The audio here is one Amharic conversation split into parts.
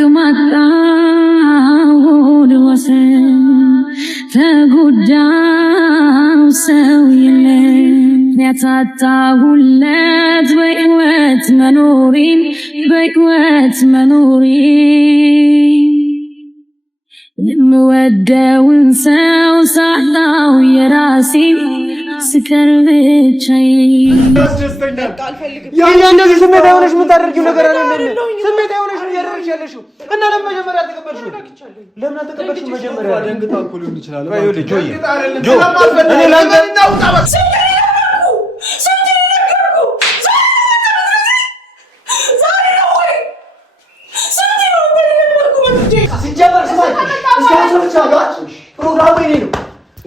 አቅማጣውን ወሰን ተጎዳው ሰው የለም ያታጣሁለት በሕይወት መኖሬን የምወደውን ሰው ሳጣው የራሴን ስቀር ብቻዬን ያኛ እንደዚህ ስሜት አይሆንሽ የምታደርጊው ነገር አይደለም። ስሜት አይሆንሽ እያደረግሽ ያለሽው እና ለምን መጀመሪያ አልተቀበልሽው? ለምን አልተቀበልሽው? መጀመሪያ ደንግጣ እኮ ሊሆን ይችላል።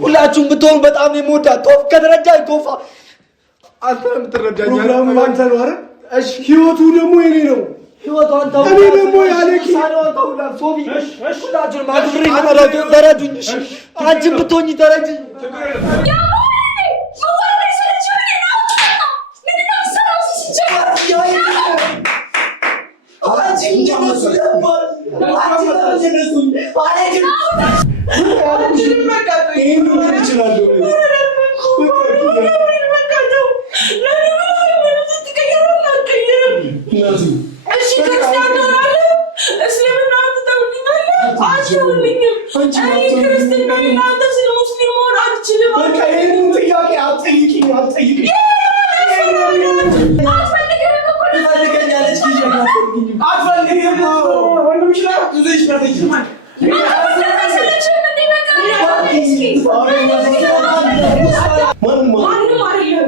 ሁላችሁም ብትሆኑ በጣም ነው የምወዳት። ጦፍ ከተረዳኝ ጦፋ አንተ የምትረዳኝ ፕሮግራሙ አንተ ነው አይደል? እሺ ህይወቱ ደግሞ የኔ ነው። ህይወቱ አንተ እኔ ደግሞ ያለኪ ሶቢ ሁላችሁም አግብሬ ተረዱኝ። አንቺም ብትሆኚ ተረጅኝ።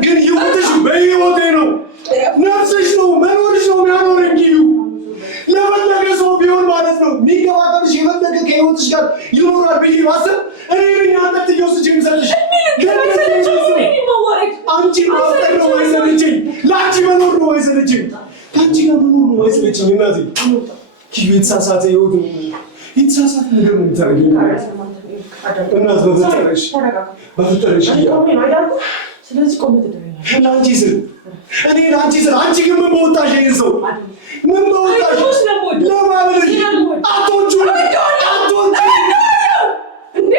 ግን ህይወትሽ በህይወቴ ነው። ነፍስሽ ነው መኖርሽ ነው የሚያኖረኝ። ለፈለገ ሰው ቢሆን ማለት ነው የሚንከባከብሽ የፈለገ ከህይወትሽ ጋር ይኖራል ብዬ ማሰብ እኔ ነኝ አንተ ትየውስጅ የምሰጥሽ። አንቺ ማፍጠር ነው አይሰለችኝ፣ ለአንቺ መኖር ነው አይሰለችኝ፣ ከአንቺ ጋር መኖር ነው አይሰለችኝ። እናቴ የተሳሳተ ህይወት ነው የተሳሳተ ነገር ነው የምታደርጊው እናት በፍጠረሽ ስለዚህ ቆም ተደረገ ለአንቺ ስል እኔ ለአንቺ ስል አንቺ ግን ምን በወጣሽ ይሄን ሰው ምን በወጣሽ ለማለት አቶቹ እንዴ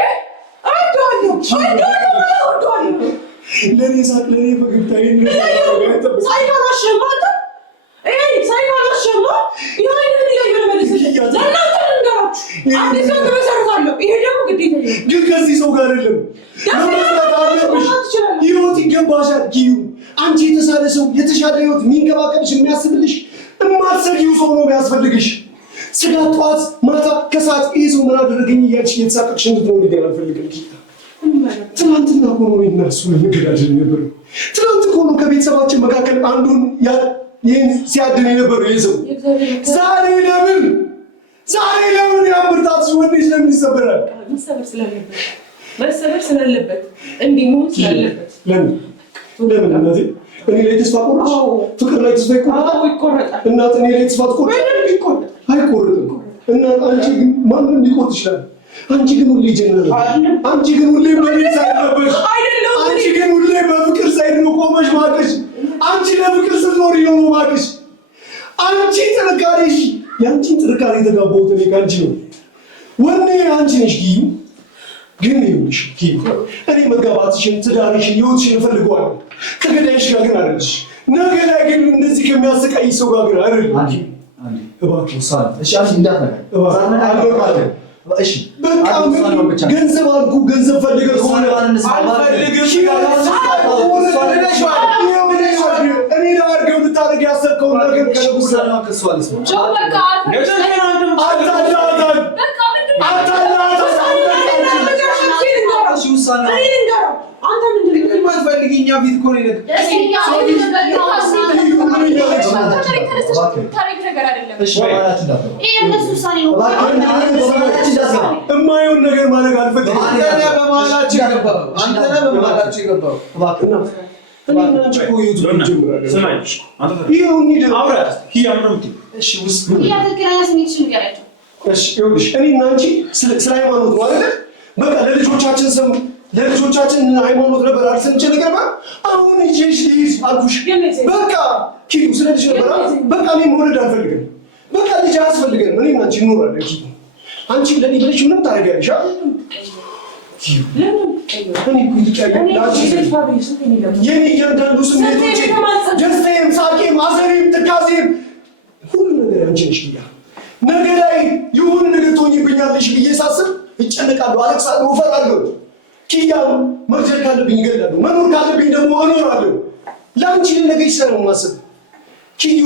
ለኔ ሳቅ ለኔ ፈገግታ ግን ከዚህ ሰው ጋር አይደለም ለመስራት አለብሽ። ህይወት ይገባሻል። ጊዩ አንቺ የተሻለ ሰው የተሻለ ህይወት የሚንከባከብሽ የሚያስብልሽ የማትሰጊው ሰው ነው የሚያስፈልግሽ። ስጋ ጠዋት ማታ ከሰዓት ይህ ሰው ምን አደረገኝ እያልሽ እየተሳቀቅሽ እንድትኖሪ ግን አልፈልግም። ትናንትና እኮ ነው እነሱ መገዳደል የነበረው። ትናንት እኮ ነው ከቤተሰባችን መካከል አንዱን ይህን ሲያድን የነበረው ይህ ሰው። ዛሬ ለምን ያምርታት ወንዴች ለምን ይሰበራል? መሰበር ስላለበት እንዲህ መሆን ስላለበት ለምን እናቴ እኔ ላይ ተስፋ ቆረጥሽ? ፍቅር ላይ ተስፋ ይቆረጣል? እናት እኔ ላይ ተስፋ ትቆርጣለች? አይቆርጥም። እናት አንቺ ግን ማንም ሊቆርጥ ይችላል። አንቺ ግን ሁሌ ጀነረ፣ አንቺ ግን ሁሌ በቤት ሳይድ ነበርሽ። አንቺ ግን ሁሌ በፍቅር ሳይድ ነው ቆመሽ ማቀሽ። አንቺ ለፍቅር ስትኖሪ ነው ማቀሽ። አንቺ ጥንካሬሽ ያንቺን ጥንካሬ የተጋባሁት እኔ ከአንቺ ነው። ወኔ አንቺ ነሽ ጊዩ። ግን ይኸውልሽ ጊዩ እኔ መጋባትሽን ትዳርሽን ህይወትሽን እፈልገዋለሁ። ከገዳይሽ ጋር ግን አይደለሽ። ነገ ላይ ግን እንደዚህ ከሚያሰቃይ ሰው ጋር ግን አይደለም። እባክህ ሳል እሺ አንቺ እንዳትነካ እባክህ እሺ በቃ ገንዘብ አልኩ ገንዘብ ፈልገህ ከሆነ አልፈልግም። እኔ ላድርገው ልታደርግ ያሰብከውን ነገር ከለጉሳና ከሷልስ በቃ አንተ ምንድን ነው የማትፈልጊኝ? እኛ ፊት እኮ ነው ይነግ ታሪክ ነገር አይደለም። እሺ ማለት እንዳትለው ይሄ እነሱ ሳኔ ነው። እማየውን ነገር ማድረግ አልፈልግም። አንተ በመሀላችን ገባህ። አንተ በመሀላችን ገባህ። እባክህ እኔ አንቺ እኮ ዩቲዩብ ጀምራለሁ። ስማኝ አንተ ይሄው እንዴ አውራ ይሄ አምሮት እሺ ውስጥ ያ ተከራያ ስሜትሽን ጋራቸው እሺ ይኸውልሽ እኔ እና አንቺ ስለ ሃይማኖት ነው አይደል? በቃ ለልጆቻችን ሃይማኖት ነበር አልሰንቼ ነገር ማለት አሁን ይዤሽ ልሂድ አልኩሽ። በቃ ኪዱ ስለልጅ ነበር በቃ እኔ መውለድ አልፈልግም። በቃ ልጅ አያስፈልገንም። እኔና አንቺ እንኖራለን። አንቺ ለኔ ብለሽ ምንም ታደርጊያለሽ አይደል? የኔ እያንዳንዱ ስሜቶቼ ደስታዬም፣ ሳቄም፣ ሐዘኔም፣ ትካዜም ሁሉ ነገር አንቺ ነሽ። ነገ ላይ የሆነ ነገር ትሆኝብኛለሽ ብዬ ሳስብ እጨነቃለሁ፣ አለቅሳለሁ፣ እፈራለሁ። ኪያም መግደል ካለብኝ እገድላለሁ፣ መኖር ካለብኝ ደግሞ እኖራለሁ። ለአንቺ ነገር ይሰራል ማሰብ ኪዩ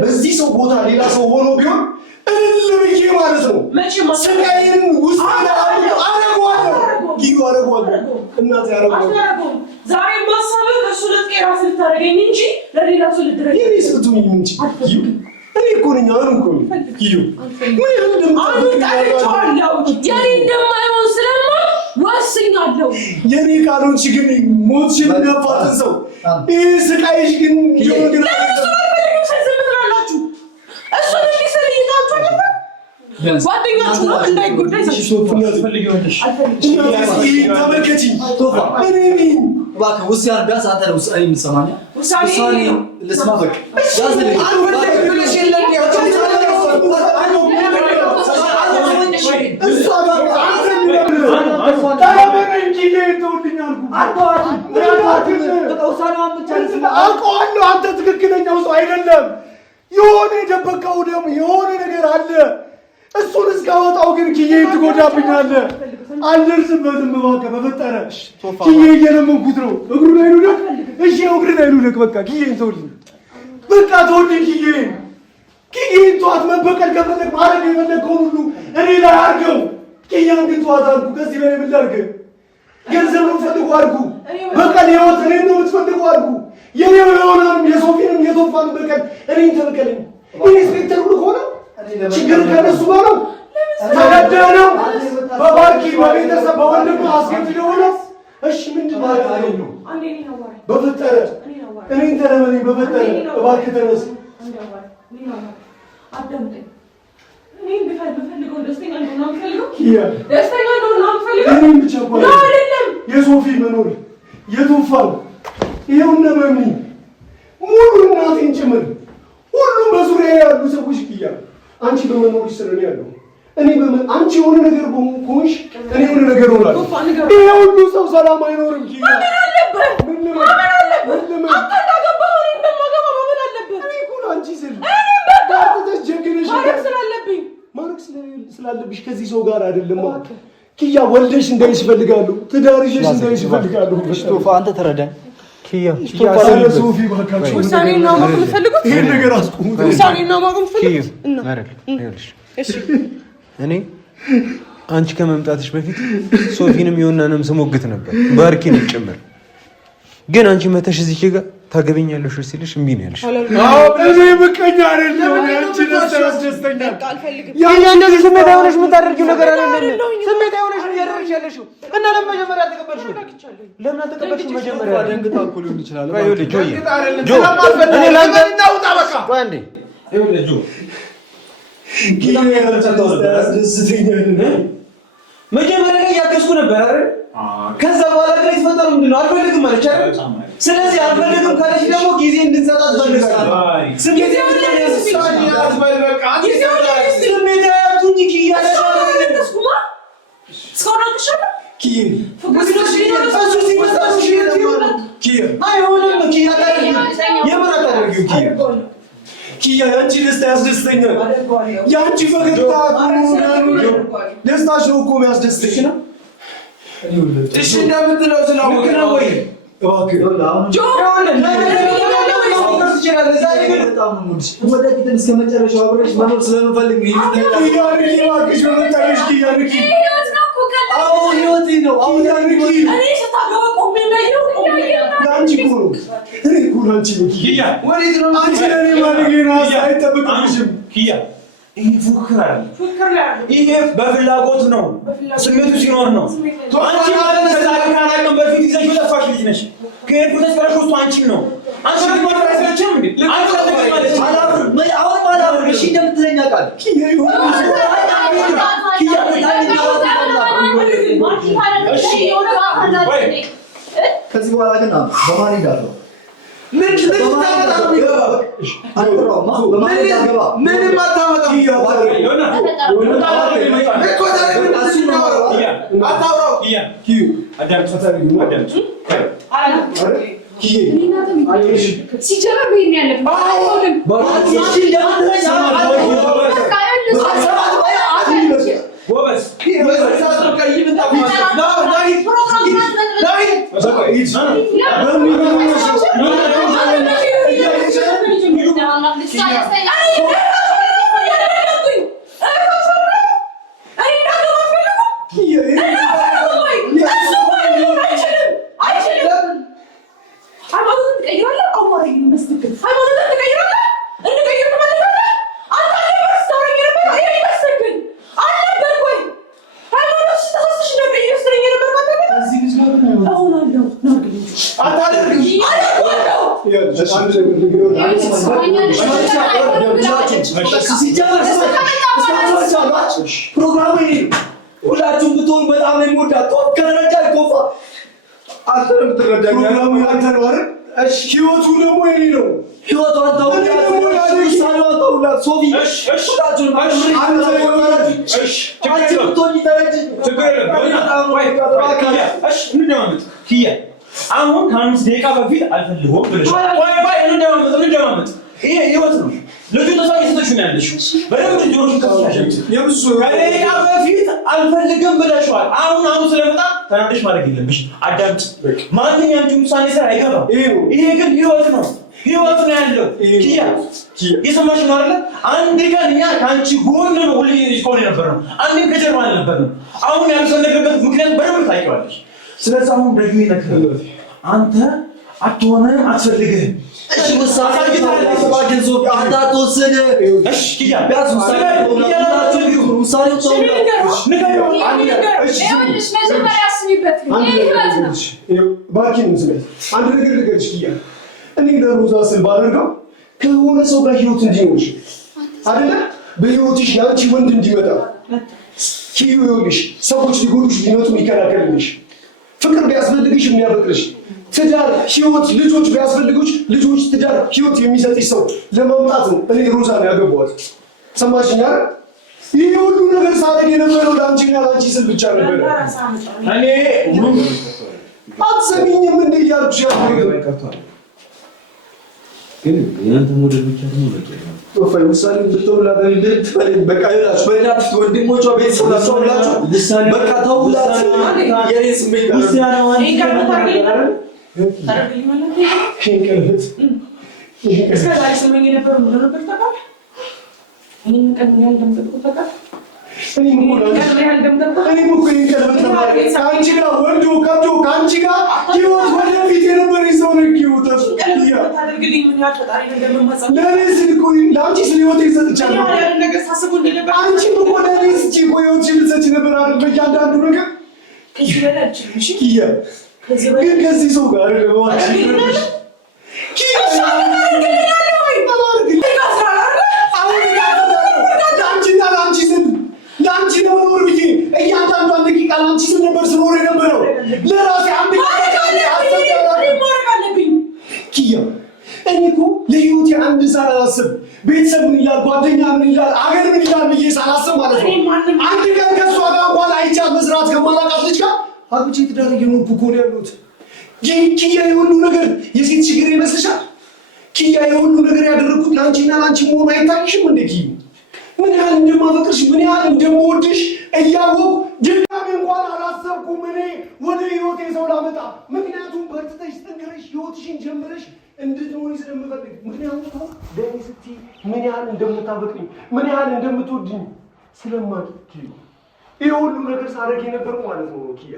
በዚህ ሰው ቦታ ሌላ ሰው ሆኖ ቢሆን እልል ብዬ ማለት ነው ስቃይን ውስጥ አረገዋለሁ። ኪዩ አረገዋለሁ፣ እናቴ አረገዋለሁ። ዛሬ ማሰብህ ከእሱ ለጤና ስልታደርገኝ እንጂ ለሌላ ሰው ልትረግ የኔ ስልቱኝ እንጂ ኪዩ እኔ እኮ ነኝ። አሁን እኮ ኪዩ ምን እንደምታደርገው የኔ እንደማይሆን ስለማ ወስኛለሁ። የኔ ካልሆንሽ ግን ሞትሽን የሚያፋጥን ሰው ይህ ስቃይሽ ግን ጆግና ጓደኛችሁ ነው እንዳይጎዳ ተመልከቺኝ። እባክህ ውሳኔ ቢያንስ አንተ ነው ውሳኔ የምትሰማኝ። ውሳኔ ልስማ በቃ አውቀዋለሁ አንተ ትክክለኛው ሰው አይደለም። የሆነ የደበቀው ደግሞ የሆነ ነገር አለ። እሱን እስካወጣው ግን ኪዬን ትጎዳብኛለህ። አልደርስበትም። እባክህ በፈጠረ ኪዬ እየለመንኩት ነው። እግሩ ላይ ልውደቅ። እሺ እግሩ ላይ ልውደቅ። በቃ ኪዬን ተውልኝ። በቃ ተውልኝ። ኪዬን ተዋት። መበቀል ከፈለግ ማድረግ የፈለግከውን ሁሉ እኔ ላይ አድርገው። ኪያን ግን ተዋት አልኩ። ከዚህ ላይ ምን ላድርግ? ገንዘብ ነው የምትፈልጉ አድርጉ። በቀል ህይወት እኔን ነው የምትፈልጉ አድርጉ። የኔው የሆነንም የሶፊንም የቶፋንም በቀል እኔን ተበቀለኝ። ኢንስፔክተር ብሎ ከሆነ ችግር ከነሱ ጋር ነው። ተገደህ ነው በባርኪ በቤተሰብ በወንድም አስገድደው ነው። እሺ ምንድን ነው? በፈጠረ እኔን ተለመነኝ። በፈጠረ እባክህ ተነስ። የሶፊ መኖር የቶፋን ይኸውና መሚ ሙሉ እናቴን ጭምር ሁሉም በዙሪያ ያሉ ሰዎች ኪያ አንቺ በመኖር ስር ነው ያለው። እኔ አንቺ የሆነ ነገር ከሆንሽ እኔ የሆነ ነገር ሆናለሁ። ይሄ ሁሉ ሰው ሰላም አይኖርም። ኪያ ምን አለበት? አንተ እንዳገባህ እኔ እንደማገባ ምን አለበት? እኔ እኮ አንቺ ስል ባርተሽ ጀግነሽ ማለቅ ስላለብሽ ከዚህ ሰው ጋር አይደለም ማለት ኪያ ወልደሽ እንዳይሽ እፈልጋለሁ። ትዳርሽ እንዳይሽ እፈልጋለሁ። ቶፋ አንተ ተረዳኝ። ኪያ ሶፊ ባካችሁ ውሳኔን ነው ማቆም ፈልጉት። ይሄ ነገር አስቆሙት። ውሳኔን ነው ማቆም ፈልጉት። እሺ እኔ አንቺ ከመምጣትሽ በፊት ሶፊንም የሆነንም ስሞግት ነበር ባርኪን ጭምር። ግን አንቺ መተሽ እዚህ ጋር ታገበኛለሽ ሲልሽ እምቢ ነው ያልሽ። እኔ ምቀኛ አይደለም። አንቺ ደስተኛል። እንደዚህ ስሜት አይሆንሽ የምታደርጊው ነገር አይደለም። ስሜት አይሆንሽ እያደረግሽ ያለሽው እና ለምን መጀመሪያ አልተቀበልሽው? ለምን አልተቀበልሽው? መጀመሪያ ደንግጣ እኮ ሊሆን ይችላል። መጀመሪያ ላይ ያከስኩ ነበር አይደል? ከዛ በኋላ ግን የተፈጠረው ምንድን ነው? አልፈልግም ማለት አይደል? ስለዚህ አልፈልግም ካለሽ ደግሞ ጊዜ እንድንሰጣት ፈልጋለሁ። ስሜት ያቱኝ ኪያ ኪያ ያንቺ ደስታ ያስደስተኛል። ያንቺ ፈገግታ ደስታሽ ነው እኮ የሚያስደስተኝ ነው። እሺ እንደምትለው ስላወቅ ነው ወይ? እባክህ ወደፊት እስከ መጨረሻው አብረሽ መኖር ስለምፈልግ ነው። ህይወቴ ነው። ይሄ ፉክክር አለ። ይሄ በፍላጎት ነው፣ ስሜቱ ሲኖር ነው። አንቺ ማለት ካላቀም በፊት ይዘሽ የጠፋሽ ልጅ ነሽ። ከሄድኩ ተስፈረሽ ውስጥ አንቺን ነው። አንቺ ደግሞ ተስፈረሽም እንዴ? አንቺ ማለት አላፍር አሁን ማላፍር እሺ እንደምትለኝ አውቃለሁ። ከዚህ በኋላ ግን በማን ሄዳለሁ? ምን ልታመጣ ነው የሚገባው? አጥራማ በማለት ያገባ ምንም አታመጣ ሲጀመር በይኝ ያለብኝ ፕሮግራም ሁላችሁም ብትሆኑ በጣም ነው የምወዳት። ከረጃ ይቆፋ አልተረም ተረዳኝ። ፕሮግራሙ ያንተ ነው አይደል? እሺ ህይወቱ ደግሞ የኔ ነው። ህይወቱ አንተ ሁላት ሶፊ ሁላችሁም አሁን ከአምስት ደቂቃ በፊት አልፈልገውም ብለሻል። ቆይ እንደማመጥ ይሄ ህይወት ነው። ልጁ ተሳቂ ስትሽው ነው ያለሽው። በደንብ ልጆቹን ከፍታሽ የብዙ ከደቂቃ በፊት አልፈልግም ብለሻል። አሁን ስለመጣ ተናደሽ ማድረግ የለብሽ። አዳምጪ። ማንኛውም ውሳኔ ስራ አይገባም። ይሄ ግን ህይወት ነው። ህይወት ነው ያለው። ኪያ የሰማሽ ነው አይደል? አንድ ቀን እኛ ካንቺ ጎን ነው ሁሌ ይቆም የነበረው። አንድም ከጀርባ አልነበርንም። አሁን ያልፈለገበት ምክንያት በደንብ ታውቂዋለሽ። ስለዚህ አሁን ደግሞ ይነክረው አንተ አትሆንም አትፈልግህም። እሺ ወሳኝ ታላላችሁ ሶፊ አታተወሰነ እሺ ኪያ ቢያስ ውሳኔው ይኸውልሽ መጀመሪያ አስቢበት። ይሄ ነው ባኪን ምስለት አንድ ነገር ልገርሽ ኪያ እኔ ለሮዛ ስል ባደርገው ከሆነ ሰው ጋር ህይወት እንዲኖርሽ አይደለ በህይወትሽ ያንቺ ወንድ እንዲመጣ ይኸውልሽ ሰዎች ሊጎዱሽ ሊመጡ ይከላከልልሽ ፍቅር ቢያስፈልግሽ የሚያፈቅርሽ ትዳር ህይወት ልጆች ቢያስፈልጉሽ ልጆች ትዳር ህይወት የሚሰጥሽ ሰው ለማምጣት ነው እኔ ሮዛ ነው ያገባሁት። ሰማሽኝ አይደል? ይሄ ሁሉ ነገር ሳደርግ የነበረው ለአንቺና ለአንቺ ስል ብቻ ነበር። እኔ አትሰሚኝም እንደ እያልኩሽ ያልኩኝ ግን ያንተ ሞዴል ብቻ ነው ነው ፈይ ውሳኔ ብትወላደ ልትፈልግ በቃ ይላችሁ በእናትህ ወንድሞቿ ቤተሰቦቿ ብላችሁ በቃ ተውላት የሬስ ሜጋ ውሳኔው ታረግልኝ ማለት ነው። እስከ ዛሬ ስመኝ የነበረው ምን ነበር ታውቃለህ? እኔም ቀን ያህል ደምጠብቁ ታውቃለህ? እኔም እኮ ከአንቺ ጋር ወንዶ ከብዶ ከአንቺ ጋር ህይወት ወደፊት የነበረኝ ሰው ነው። ህይወት ታደርግልኝ ምን ያህል ፈጣሪ ነገር መመጸም ለእኔ ስል እኮ ለአንቺ ስለ ህይወቴ ሰጥቻለሁ። ነገር ሳስቡ እንደነበር አንቺም እኮ ለእኔ ስጪ እኮ ህይወትሽን ልትሰጪ ነበር አይደል? በእያንዳንዱ ነገር ከዚህ በላይ አልችልም። እሺ ግን ከዚህ ሰው ጋር ለአንቺ ለመኖር ብዬ እያንዳንዷን ደቂቃ ለአንቺ ስል ነበር ስኖር የነበረው። ለራሴ አንድ ኪያ እኔ እኮ ለህይወቴ አንድ ሳላስብ ቤተሰብ ምን ይላል፣ ጓደኛ ምን ይላል፣ አገር ምን ይላል ብዬ ሳላስብ ማለት ነው አንድ ቀን ከእሷ ጋር እንኳን አይቻት መስራት ከማላውቃት ልጅ ጋር አብቼ ትዳር እየኖርኩ እኮ ነው ያለሁት። ኪያ የሁሉ ነገር የሴት ችግር ይመስልሻል? ኪያ የሁሉ ነገር ያደረኩት ለአንቺና ለአንቺ መሆኑ አይታይሽም እንደ ኪዩ? ምን ያህል እንደማፈቅርሽ ምን ያህል እንደምወድሽ እያወቅሁ ድጋሚ እንኳን አላሰብኩም እኔ ወደ ህይወቴ ሰው ላመጣ። ምክንያቱም በርትተሽ ጠንክረሽ ህይወትሽን ጀምረሽ እንድትኖሪ ስለምፈልግ። ምክንያቱም ለእኔ ስትይ ምን ያህል እንደምታፈቅሪኝ ምን ያህል እንደምትወድኝ ስለማውቅ ኪዩ ይሄ ሁሉ ነገር ሳደርግ የነበረው ማለት ነው ኪያ።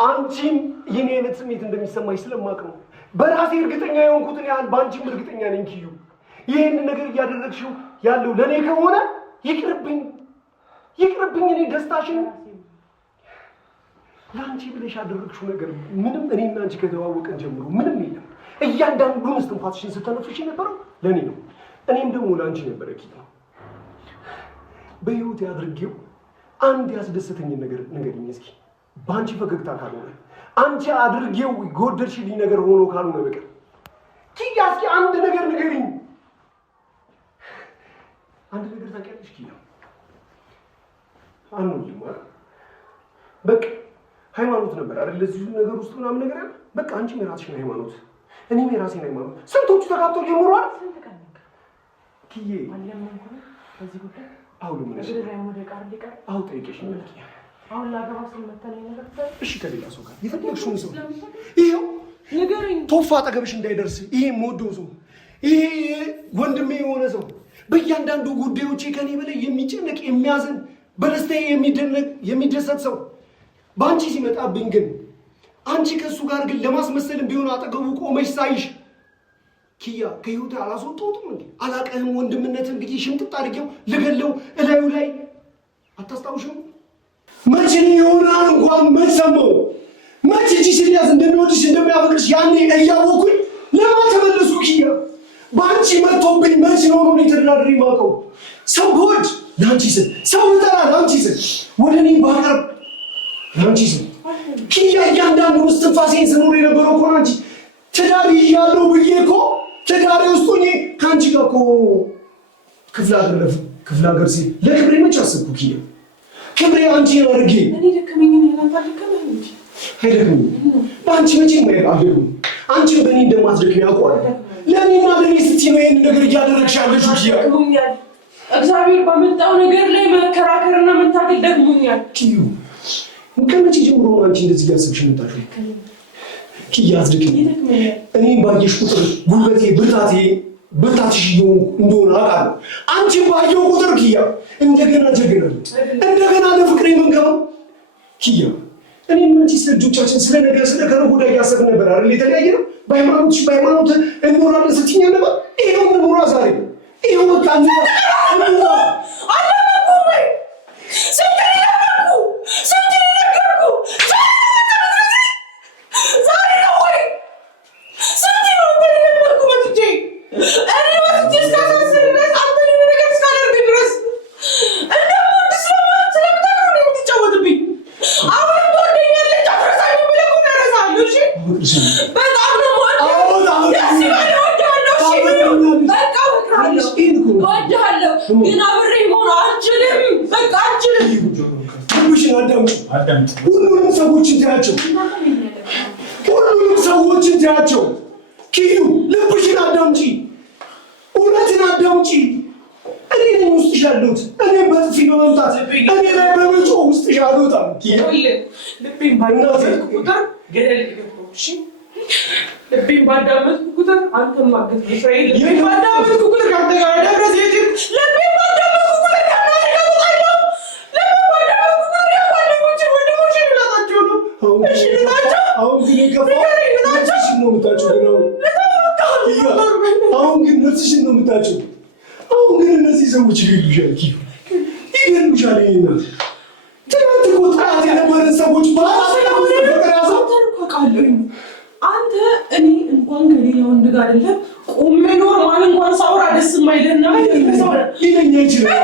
አንቺም የኔ አይነት ስሜት እንደሚሰማሽ ስለማውቅ ነው። በራሴ እርግጠኛ የሆንኩትን ያህል በአንቺም እርግጠኛ ነኝ ኪዩ። ይህንን ነገር እያደረግሽው ያለው ለእኔ ከሆነ ይቅርብኝ። እኔ ደስታሽን ለአንቺ ብለሽ ያደረግሽው ነገር ምንም እኔና አንቺ ከተዋወቀን ጀምሮ ምንም የለም። እያንዳንዱን እስትንፋስሽን ስተነፍሽ የነበረው ለእኔ ነው። እኔም ደግሞ ለአንቺ ነበረ ኪያ። በህይወት ያድርጌው አንድ ያስደሰተኝን ነገር ንገሪኝ እስኪ። በአንቺ ፈገግታ ካልሆነ አንቺ አድርጌው ጎደልሽልኝ ነገር ሆኖ ካልሆነ በቀር ኪያ እስኪ አንድ ነገር ንገሪኝ። አንድ ነገር ታውቂያለሽ ኪያ? አንውልም ማለት በቃ ሃይማኖት ነበር አይደል? ለዚህ ነገር ውስጥ ምናምን ነገር አለ። በቃ አንቺ የራስሽን ሃይማኖት፣ እኔም የራሴን ሃይማኖት። ስንቶቹ ተጋብተው ጀምሩ አይደል? ኪዬ በዚህ ጉዳይ አሁን ምን ነው አሁን ጠይቄሽ ነው ኪያ። አሁን ላገባ ስለመጣለኝ ነገር እሺ፣ ከሌላ ሰው ጋር የፈለግሽውን ሰው ይሄው ንገረኝ። ቶፋ አጠገብሽ እንዳይደርስ ይሄ የምወደው ሰው፣ ይሄ ወንድሜ የሆነ ሰው በእያንዳንዱ ጉዳዮቼ ከኔ በላይ የሚጨነቅ የሚያዝን በደስታዬ የሚደሰት ሰው በአንቺ ሲመጣብኝ ግን አንቺ ከእሱ ጋር ግን ለማስመሰልም ቢሆን አጠገቡ ቆመሽ ሳይሽ ኪያ ከህይወት አላስወጣሁትም እንዴ? አላቀህም? ወንድምነትን ብዬ ሽምጥጥ አድርጌው ልገለው እላዩ ላይ አታስታውሽም? መቼ የሆናን እንኳን መች ሰማሁ? መች እጅ ሲያዝ እንደሚወድሽ እንደሚያፈቅርሽ ያኔ እያወኩኝ ለማን ተመለስኩ ኪያ? በአንቺ መጥቶብኝ መች ነው ተደራድሬ የማውቀው? ሰው ብወድ ለአንቺ ስል፣ ሰው ብጠራ ለአንቺ ስል፣ ወደ እኔ ባቀርብ ለአንቺ ስል ኪያ እያንዳንዱ እስትንፋሴን ስኖር የነበረው እኮ አንቺ ትዳር ይዣለሁ ብዬ እኮ ትዳሬ ውስጥ ሆኜ ከአንቺ ጋር እኮ ክፍለ ሀገር ሲል ለክብሬ መች አሰብኩ ኪያ? ክብሬ አንቺን አድርጌ እኔ ደከመኝ ያላንተ ደከመኝ እንጂ አይደክም። በአንቺ መቼም አልደክም። አንቺን በእኔ እንደማትደክም ያውቀዋል። ለእኔና ለእኔ ስትይ ነው ይህን ነገር እያደረግሽ ያለሽው ኪያ። ደክሞኛል። እግዚአብሔር ባመጣው ነገር ላይ መከራከርና መታገል ደክሞኛል። ኪዩ ከመቼ ጀምሮ አንቺ እንደዚህ እያሰብሽ መጣሽ? ኪያ አትደክም። እኔም ባየሽ ቁጥር ጉልበቴ ብርታትሽ እንደሆነ አውቃለሁ። አንቺን ባየው ቁጥር ኪያ እንደገና ጀግናለሁ። እንደገና ለፍቅሬ መንገባ ኪያ። እኔም አንቺ ስለ ልጆቻችን ስለ ነገር ስለ ከረቡ ወዲያ እያሰብን ነበር አይደል? የተለያየ ነው። በሃይማኖት እንኖራለን ስትይኝ ነበር። ይኸው እንኖራ ዛሬ ይኸው በቃ ግን አብሬ መሆን አልችልም። በቃ አልችልም። ሁሉንም ሰዎችን ትያቸው፣ ሁሉንም ሰዎችን ትያቸው። ኪዩ ልብሽን አዳምጪ፣ እውነትን አዳምጪ። እኔ ነኝ ውስጥሽ ያለሁት። እኔ በጥፊ በመምታት እኔ ላይ በመጮህ ውስጥሽ አልወጣም። ልቤን ባዳመጥኩ ቁጥር ገደል ገባሁ። እሺ ልቤን ባዳመጥኩ ቁጥር አንተን ማገዝ ይፈይል። ልቤን ባዳመጥኩ ቁጥር ካንተ ጋር ደረሰ ይችል። ልቤን ባዳመጥኩ ቁጥር ከናንተ ጋር ወጣለሁ። ልቤን ባዳመጥኩ ቁጥር ያባለች ወደሞሽ ይላታቸው ነው። እሺ ልታቸው አሁን ግን የከፋው ነፍስሽን ነው የምታቸው ነው። አሁን ግን ነፍስሽን ነው የምታቸው። አሁን ግን እነዚህ ሰዎች ይገሉሻል፣ ይገሉሻል። ይሄናል ትናንት እኮ ጠላት የነበረን ሰዎች ፍቅር ያዘው ታውቃለህ። አንተ እኔ እንኳን ከሌላ ወንድ ጋር አይደለም ቆሜ ኖርማል እንኳን ሳውራ ደስ የማይለና ሊለኛ ይችላል።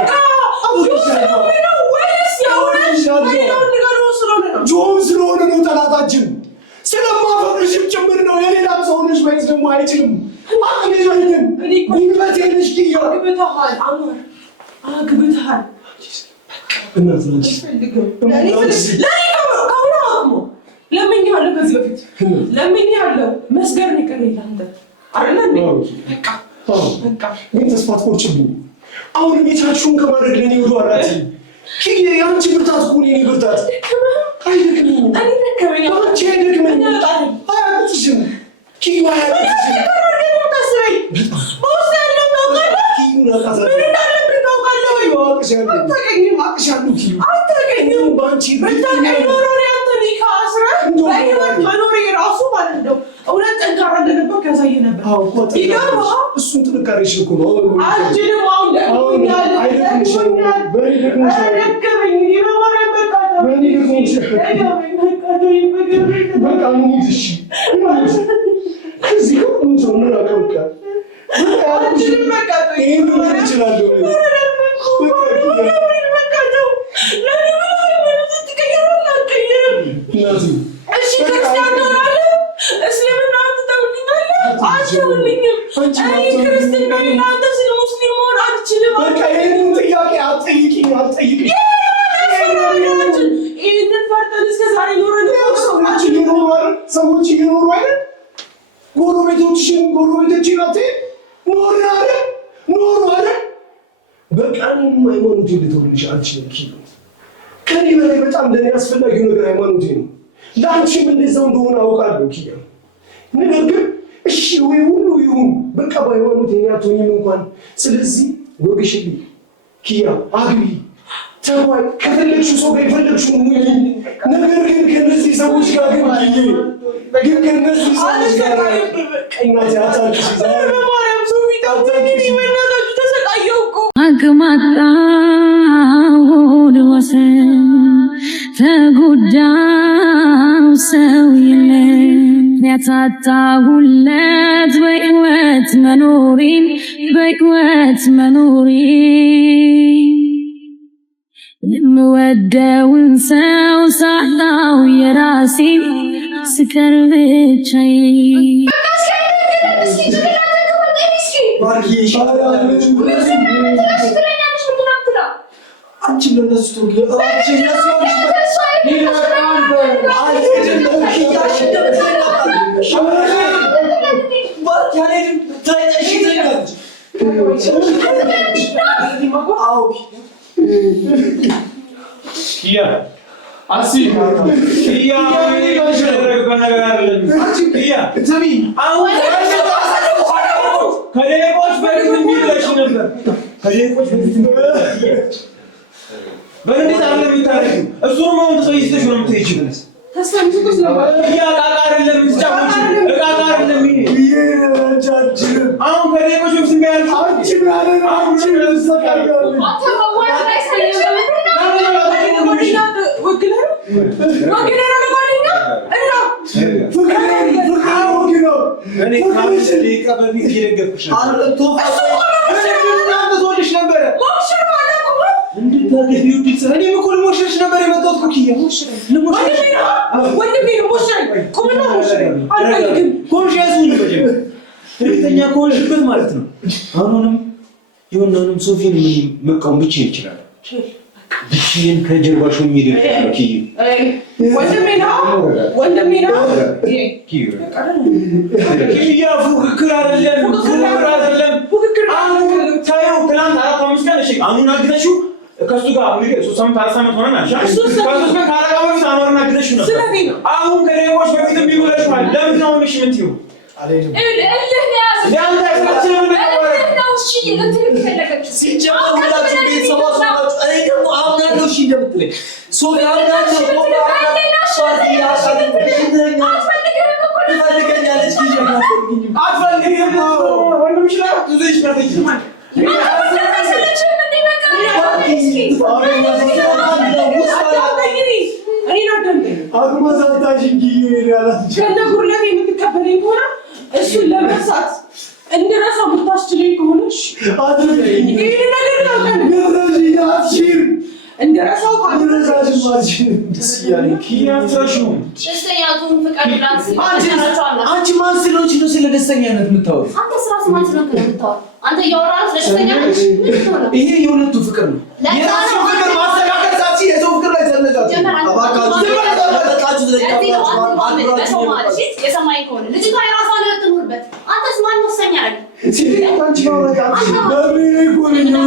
ጆን ስለሆነ ነው ጠላታችን። ስለማፈቅርሽም ጭምር ነው። የሌላም ሰው ነሽ ወይስ ደግሞ አይችልም። አቅሜን ጉልበቴ ነሽ ኪያ። አግብተሃል። እናት ነች። ለምኜሃለሁ፣ ከዚህ በፊት ለምኜሃለሁ። መስገር ነው የቀረኝ አንተ አይደል? በቃ ግን ተስፋ አትቆርጭብኝ። አሁን ቤታችሁን ከማድረግ ለእኔ ወደ አራት ኪያ። የአንቺ ብርታት እኮ የእኔ ብርታት አይደክምም። አንቺ አይደክምም። አያቅትሽም ኪያ፣ አያቅትሽም። በውስጥ ያለው ታውቃለህ። ኪዩን አቃዛለሁ። ምን እንዳለብህ ታውቃለህ ወይ? አቅሻለሁ ኪዩ። አታውቀኝም። በአንቺ ብታውቀኝ ኖሮ አንተ ሊካ አስረህ በህይወት መኖሬ ራሱ ማለት ነው እውነት ጠንካራ እንደነበር ያሳየህ ነበር። ይገርምሃል። እሱን ጥንካሬሽ እኮ ነው። አልችልም። አሁን ደክሞኛል። ደከመኝ። በማርያም በቃ እንሂድ። እሺ ከዚህ ሁሉም ሰው እንራቀው። አልችልም። በቃ ይሄን ምን እችላለሁ? እሺ ክርስቲያን ትሆናለህ፣ እስልምና ትተውልኛለህ። አልተውልኝም። ሃይማኖቴ ልተውልሽ አልችልም ኪያ። ከኔ በላይ በጣም ለኔ አስፈላጊው ነገር ሃይማኖቴ ነው። ለአንቺም እንደዛው እንደሆነ አውቃለሁ ኪያ። ነገር ግን እሺ ወይ ሁሉ ይሁን በቃ በሃይማኖቴ ያቶኝም እንኳን ስለዚህ ወግሽልኝ ኪያ አግቢ ተባይ ከፈለግሽው ሰው ጋር የፈለግሽው ሙኝ። ነገር ግን ከነዚህ ሰዎች ጋር ግን ከነዚህ ሰዎች ጋር ቀኛት ያታልሽ ዛሬ ማርያም ሰው ቢታውኝ ይመናታችሁ ተሰቃየው እኮ አግማጣው ወሰን ተጎዳው ሰው የለም ያታጣሁለት በሕይወት መኖሬ የምወደውን ሰው ሳጣው የራሴ ስቀር ብቻዬን በእንዴት አለ የሚታረግ እሱን ማውን ተሰይስተሽ ነው የምትሄጂብንስ? ተሰምቱስ ነው ያቃቃር ለምትጫወቺ እቃቃር ለምን አሁን ከሌሎች ስም ያልኩ አንቺ ማለት አንቺ ለሰቃየው አተባዋት ላይ ሳይሆን እርግጠኛ ከሆንሽበት ማለት ነው። አሁንም የሆነንም ሶፊን ምን መቃወም ብቻ ይችላል። ብቻዬን ከጀርባሽ ሆኜ ነው ኪዩ ወንድሜ ነው ኪዩ ኪያ ፉክክር አይደለም አሁን ታየው ትናንት 4-5 ቀን እሺ አሁን አግተሽው ከሱ ጋር እንግዲህ 3 ዓመት ሆነና ከሱ ጋር ካራጋው ሳኖርና አግተሽው ነበር። አሁን ከሌቦች በፊት የሚጎለሽዋል ለምን ነው እሺ የምትይው እሱን ለመርሳት እንደራሳው ብታስችለኝ ከሆነሽ አድርገኝ። ይሄ ነገር ነው እንደራሳው ካደረሳሽ ደስያለኝ ኪያፍራሹ ደስተኛቱን ፍቃድላት አንቺ ማን ስለሆንሽ ነው ስለ ደስተኛነት የምታወሪው? አንተ ስራስ ማን ስለሆንክ ነው የምታወሪው? አንተ ያወራህ ስለ ደስተኛነት ይሄ የሁለቱ ፍቅር ነው። የራሱ ፍቅር ማስተካከል ሳትሲ የሰው ፍቅር ላይ ዘለዛችሁ የሰማይ ከሆነ ልጅቷ የራሷን ህይወት ትኑርበት። አንተስ ማን ወሰኛ አይደል? አንቺ ማውራት በምን ይቆልኝ ነው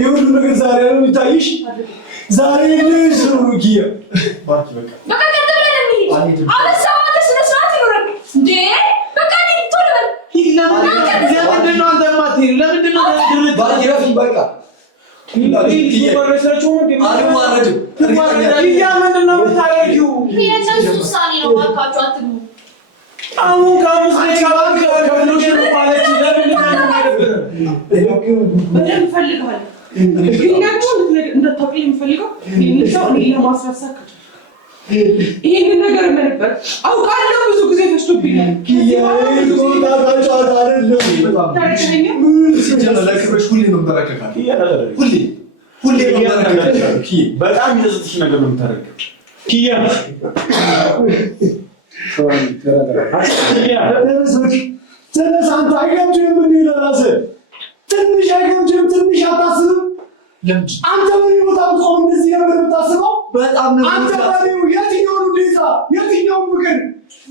የሁሉ ነገር ዛሬ ነው የሚታይሽ። ዛሬ ልጅ ነው ኪያ በቃ ከተበለኝ አለሰማተ ስለሰዓት ይኖርም እንዴ በቃ ቶሎ ለምንድን ነው አንተ ማትሄድ? ለምንድን ነው ባይረፍ በቃ ይወረሰችው አልዋረድም ኪያ ምንድን ነው የምታደርጊው? የእነሱ ውሳኔ ነው። ባካችሁ አትግቡ። አሁን ከአምስት ደቂቃ ከፍሎሽ ማለት ለምን በደንብ እፈልግሃለሁ። ግን ደግሞ እንደታውቅልኝ የምፈልገው ይህን ሰው እኔ ለማስረሳት ይህንን ነገር የምልበት አውቃለሁ። ብዙ ጊዜ ፈጅቶብኛል። በጣም የሚዘዝትሽ ነገር ነው የምታደርገው ኪያ። ተነስ አንተ አይገምችም እንዴ ለራስህ ትንሽ አይገምችም? ትንሽ አታስብም? አንተ ምን ይወጣው ቆም እንደዚህ ነበር የምታስበው? በጣም ነው አንተ ባለው የትኛው ዴታ የትኛው ምክር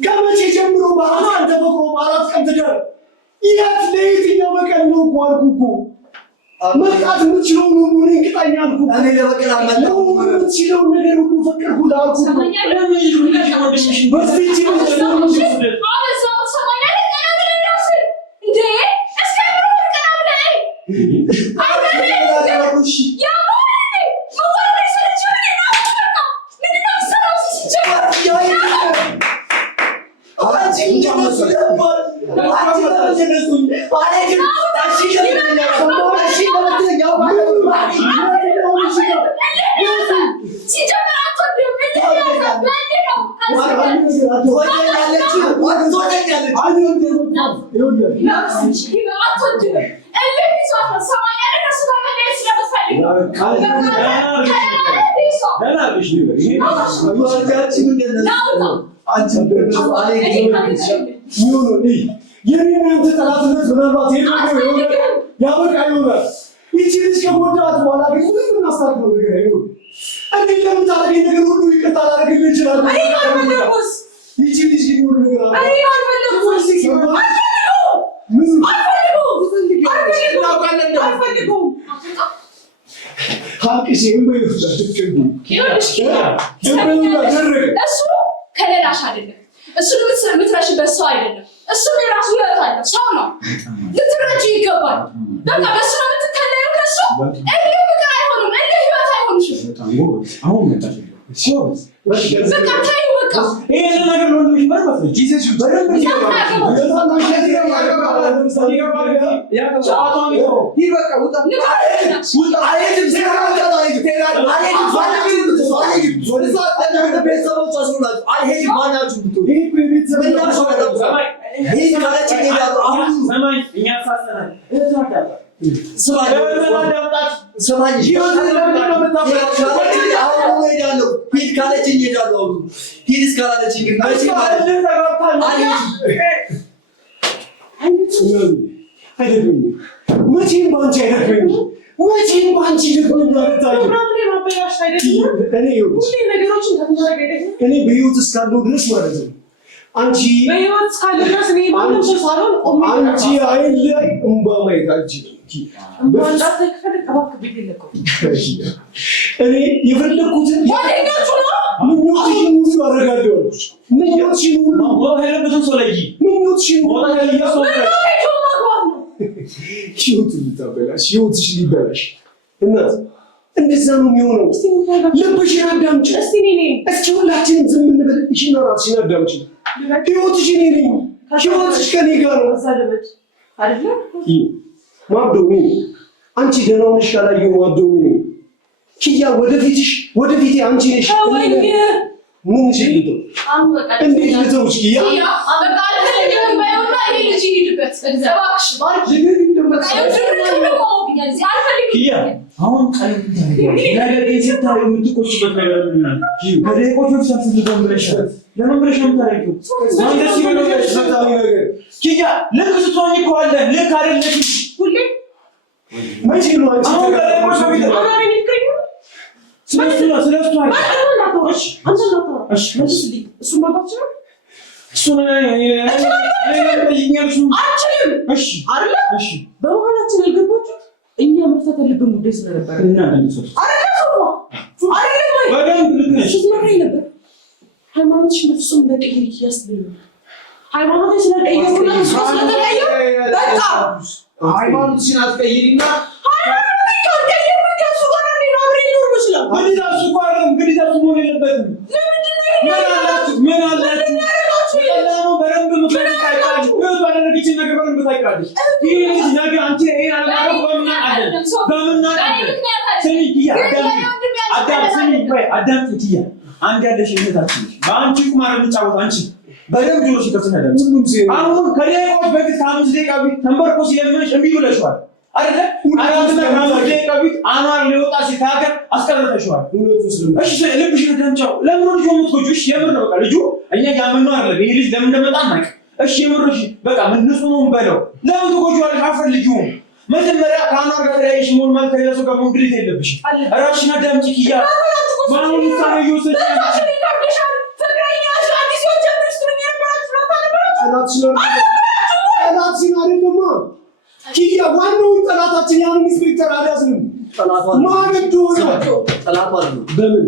ከመቼ ጀምሮ በአንተ አንተ በቆ በአራት ቀን ትደር የት ለየትኛው በቀን ነው እኮ አልኩህ እኮ መጣት የምትችለው ሁሉ እንቅጣኛ አልኩህ። እኔ ለበቀል አልመጣሁ የምትችለው ነገር ሁሉ ፈቀድኩህ አልኩህ። ለምን ይሁንሽ በዚህ ጅምር የኔናንተ ጠላትነት ምናልባት ያበቃ ይሆናል። ይቺ ልጅ ከጎዳት በኋላ ግን ምንም እናስታርቀው ነገር አይሆንም። እኔ ለምታደርገኝ ነገር ሁሉ ይቅርታ ላደርግልህ እችላለሁ። ይቺ ልጅ ግን ሁሉ ነገር እሱ ከሌላሽ አይደለም። እሱ የምትረሽበት ሰው አይደለም። እሱ የራሱ ህይወት አለው። ሰው ነው። ልትረጂ ይገባል። በቃ በሱ ነው የምትከለየው። ከሱ እልህ ፍቅር አይሆንም። እልህ ህይወት አይሆንሽም። አሁን መጣሽ በቃ ተይው በቃ ይሄን ነገር ነው እንደሚባል ጂሰስ በደንብ መቼም ባንቺ አይደክመኝም። መቼም ባንቺ ይደክመኝ ማለት አይደለም። እኔ በህይወት እስካለሁ ድረስ ማለት ነው። አንቺ በህይወት እስካለሁ ድረስ እኔ ማንም ሰው ሳልሆን ቆሜ አንቺ አይን ላይ እንባ ማየት አልችልም። እኔ የፈለኩትን ምኞትሽን ሁሉ አደርጋለሁ። ምኞትሽን ሁሉ ወለበትን ሶለይ ምኞትሽን ህይወትን ልታበላሽ ህይወትሽ ሊበላሽ እናት እንደዛ ነው የሚሆነው። ልብሽን አዳምጪ። እስኪ ሁላችንም ዝም እንበል። እሺና ራስሽን አዳምጪ። ህይወትሽ እኔ ነኝ። ህይወትሽ ከኔ ጋር ነው አይደል? ማብዶሚ አንቺ ደህና ሆነሽ ካላየሁ ማብዶሚ ነኝ። ኪያ ወደፊቴ አንቺ ነሽ። ምን ይችላል? እንዴት ልተውሽ ኪያ? በቃ አልፈልግም ባይሆንና እኔ ልጅ ይሄድበት እባክሽ ባርክ ኪያ አሁን ቀለም ነገር የሰታው የምትቆጭበት ነገር ምንድነው? ከደቂቆች በፊት አትፈልገውም ብለሻል። ለምን ብለሽ ነው የምታረቂው? አንተ ሲሆን ነገር ኪያ ልክ ስትሆኚ እኮ አለ ልክ አይደለሽም። ሁሌ መቼ ነው አንቺ አሁን ከደቂቆች በፊት ስለሱ እኛ መፍታት ያለብን ጉዳይ ስለነበረ እና እንደሰው ነበር። ሃይማኖትሽ በፍጹም እንደቀየር እያስብኝ ሃይማኖትሽ ስለቀየርኩና በቃ ሃይማኖትሽን አትቀይሪና ምን አላችሁ? በደንብ ምክንያት ታይቃለች። በደረገችን ነገር በደንብ ታይቃለች። ይህ ልጅ ነገ አንቺ ይሄን ቆይ አዳምጪኝ ኪያ አንድ ያለሽ እህታችን በአንቺ ቁማር የምትጫወት አንቺ በደንብ ጆሮ ሲከፍተሽ አይደለም አሁን ከደቂቃዎች በፊት ከ5 ደቂቃ በፊት ተንበርኮ ሲለምንሽ እምቢ ብለሽዋል አይደለ አራትና ከ5 ደቂቃ በፊት አኗር ሊወጣ ሲታገር አስቀርተሽዋል እሺ ልብሽ ደምጫው ለምን ልጅ የምትቆጁ እሺ የምር ነው በቃ ልጁ እኛ ያመነው አይደለም ይሄ ልጅ ለምን እንደመጣ ማቅ እሺ የምርሽ በቃ ምን ንጹህ ነው በለው ለምን ትቆጁዋለሽ አፈልጊው መጀመሪያ ከአኗር ጋር ተያይሽ ሞል ማለት ከሌላው ጋር ግዴታ የለብሽ ራስሽን አዳምጪ ኪያ ማን ታረዩ ሰጪ ጠላታችን አይደለማ ኪያ ዋናውን ጠላታችን ያን ኢንስፔክተር አልያዝንም ማን እንደሆነ ጠላቱ አይደለም በምን